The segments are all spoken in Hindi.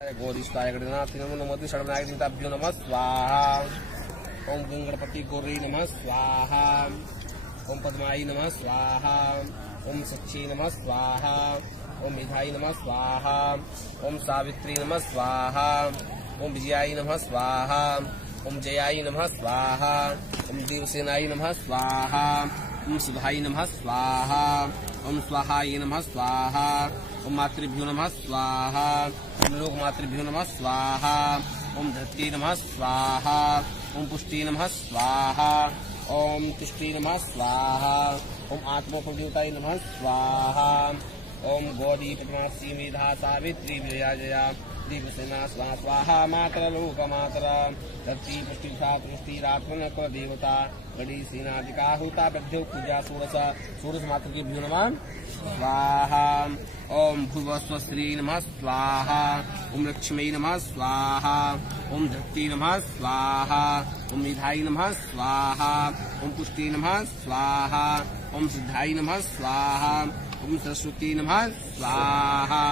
गोरिष्ठाय गणनाथ नमो नमः शरणनाय देवताभ्यो नमः स्वाहा। ओम गणपति गौरी नमः स्वाहा। ओम पद्माई नमः स्वाहा। ओम सच्ची नमः स्वाहा। ओम विधाई नमः स्वाहा। ओम सावित्री नमः स्वाहा। ओम विजयाई नमः स्वाहा। ओम जयाई नमः स्वाहा। ओम देवसेनाई नमः स्वाहा। ओम सुधाई नमः स्वाहा। ओम स्वाहाय नमः स्वाहा। ओम मातृभ्यो नमः स्वाहा। ओम लोक मातृभ्यो नमः स्वाहा। ओम धरती नमः स्वाहा। ओम पुष्टि नमः स्वाहा। ओम तुष्टि नमः स्वाहा। ओम आत्मोपदेवताय नमः स्वाहा। ओम गौरी पद्मासी मेधा सावित्री विजया जया देवसेना स्वाहा स्वाहा। मातर लोक मातर धरती पुष्टि तुष्टि रात्मन कुल देवता गणी सेनाधिका होता बद्यो पूजा षोडश मात्र के भ्यो नमः स्वाहा। ओम भुवस्व श्री नमः स्वाहा। ओम लक्ष्मी नमः स्वाहा। ओम धरती नमः स्वाहा। ओम विधाई नमः स्वाहा। ओम पुष्टि नमः स्वाहा। ओम सिद्धाई नमः स्वाहा। ओम सरस्वती नमः स्वाहा।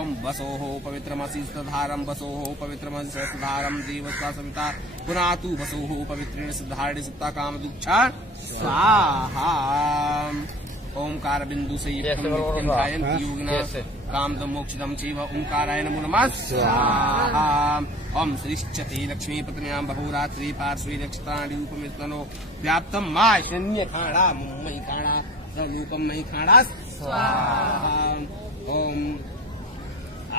ओम वसोः पवित्रमसिधारम वसोः पवित्रमसिधारम देवस्वा सविता पुनातु वसोः पवित्रेण सिद्धारणे सुप्ता कामदुच्छा स्वाहा। ओंकार बिंदु से योगिना कामदम मोक्षदम चैव ओंकाराय नमो नमः स्वाहा। ओम श्रीश्चते लक्ष्मी पत्न्यां बहुरात्रि पार्श्वे नक्षत्राणि रूपमित्तनो व्याप्तम मा शन्य खाणा मयि खाणा रूपम मयि खाणा स्वाहा। ओम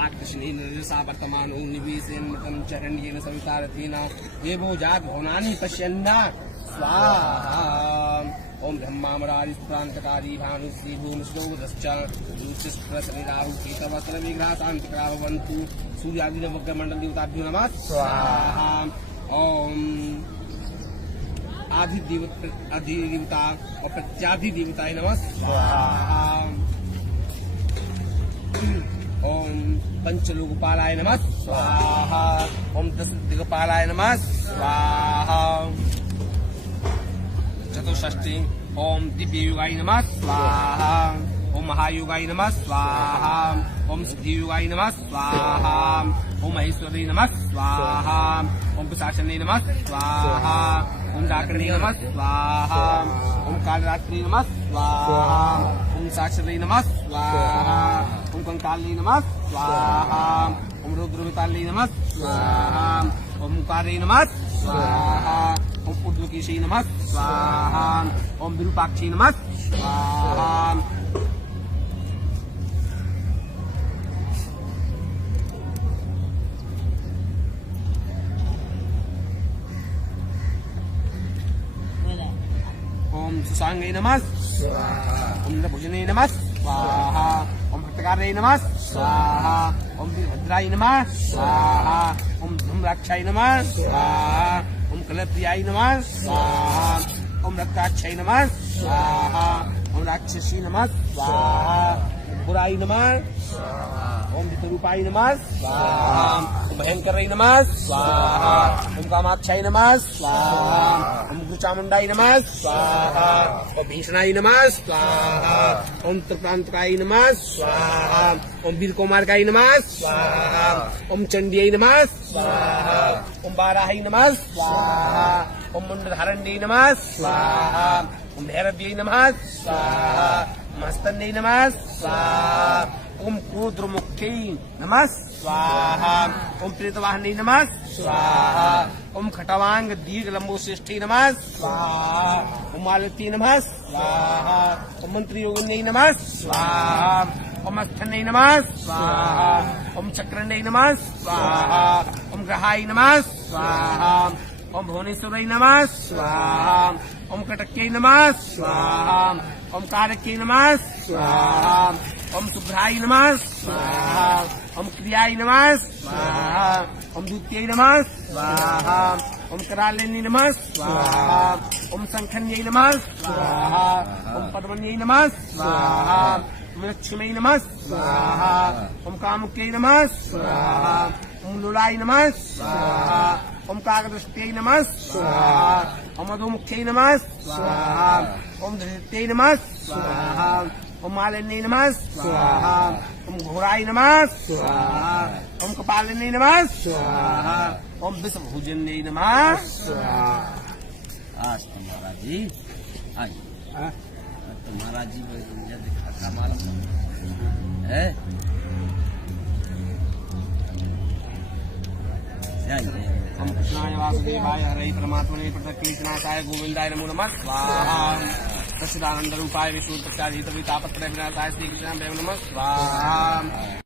आकृष्णेन रजसा वर्तमान ओम निवेशेन्मतं चरण्येन सवितारथेन देवो जात भवनानि पश्यन्ना स्वाहा। ओम ब्रह्मामरारिस्त्रान्तकारी भानुश्री भूमिश्लोकश्चराहु केतवस्त्र विग्रह शांतिकरा भवन्तु सूर्यादि नवग्रह देवताभ्यो नमः स्वाहा। ओम अधिदेवता और प्रत्याधिदेवताय नमः स्वाहा। ओम पंचलोकपालाय नमः स्वाहा। ओम दशदिक्पालाय नमः स्वाहा। चतुष्षष्टि ओम दिव्ययुगाय नमः स्वाहा। ओम महायुगाय नमः स्वाहा। ओम सिद्धियुगाय नमः स्वाहा। ओम महेश्वरी नमः स्वाहा। ओम पिशाचने नमः स्वाहा। ओम डाकणे नमः स्वाहा। ओम कालरात्रि नमः स्वाहा। ओम साक्षरी नमः स्वाहा। ओम कंकाली नमः स्वाहा। ओम रुद्रविताली नमः स्वाहा। ओम मुकारे नमः स्वाहा। ओम उद्वकेशी नमः स्वाहा। ओम विरूपाक्षी नमः स्वाहा। ओम सुसांगे नमः स्वाहा। ओम नभुजने नमः स्वाहा। ओम भक्तकारे नमः स्वाहा। ओम वीरभद्राय नमः स्वाहा। ओम धूम्राक्षाय नमः स्वाहा। ओम कलप्रियाय नमः स्वाहा। ओम रक्ताक्षाय नमः स्वाहा। ओम राक्षसी नमः स्वाहा। बुराई नमः स्वाहा। ओम वितरूपाय नमः स्वाहा। ओम भयंकराय नमः स्वाहा। ओम कामाक्षाय नमः स्वाहा। ओम गुचामुंडाय नमः स्वाहा। ओम भीषणाय नमः स्वाहा। ओम त्रिप्रांतकाय नमः स्वाहा। ओम वीरकुमारकाय नमः स्वाहा। ओम चंडीय नमः स्वाहा। ओम बाराही नमः स्वाहा। ओम मुंडधारण्यै नमः स्वाहा। ओम भैरव्यै नमः स्वाहा। ओम हस्तन्यै नमः स्वाहा। ओम क्रोधमुख्यै नमः स्वाहा। ओम प्रेतवाहनै नमः स्वाहा। ओम खटवांग दीर्घ लंबोश्रेष्ठै नमः स्वाहा। ओम मालती नमः स्वाहा। ओम मंत्री योगिन्यै नमः स्वाहा। ओम स्थन्यै नमः स्वाहा। ओम चक्रण्यै नमः स्वाहा। ओम ग्रहाय नमः स्वाहा। ओम भुवनेश्वराय नमः स्वाहा। ओम कटक्यै नमः स्वाहा। ओम कारक्यै नमः स्वाहा। ओम शुभ्राय नमः स्वाहा। ओम क्रियाय नमः स्वाहा। ओम द्वितीय नमः स्वाहा। ओम करालिनी नमः स्वाहा। ओम शंखन्यै नमः स्वाहा। ओम पद्मन्यै नमः स्वाहा। ओम लक्ष्मी नमः स्वाहा। ओम कामुक्यै नमः स्वाहा। ओम लुलाय नमः स्वाहा। ओम काकदृष्ट्यै नमः स्वाहा। ओम मधुमुख्यै नमः स्वाहा। ओम धृत्यै नमः स्वाहा। ओम मालिनी नमः स्वाहा, ओम घोराई नमः स्वाहा, ओम कपालिनी नमः स्वाहा, ओम विषभुजन्यै नमः स्वाहा। आज तो महाराज जी, आज तो महाराज जी दिखा मालूम है। ओम कृष्णाय वासुदेवाय हरे परमात्मने प्रतक्लेशनाशाय गोविंदाय नमो नमः स्वाहा। सच्चिदानंद रूपाय विष्णु प्रत्याधित तापत्रय विनाशाय श्री कृष्णाय नमः स्वाहा।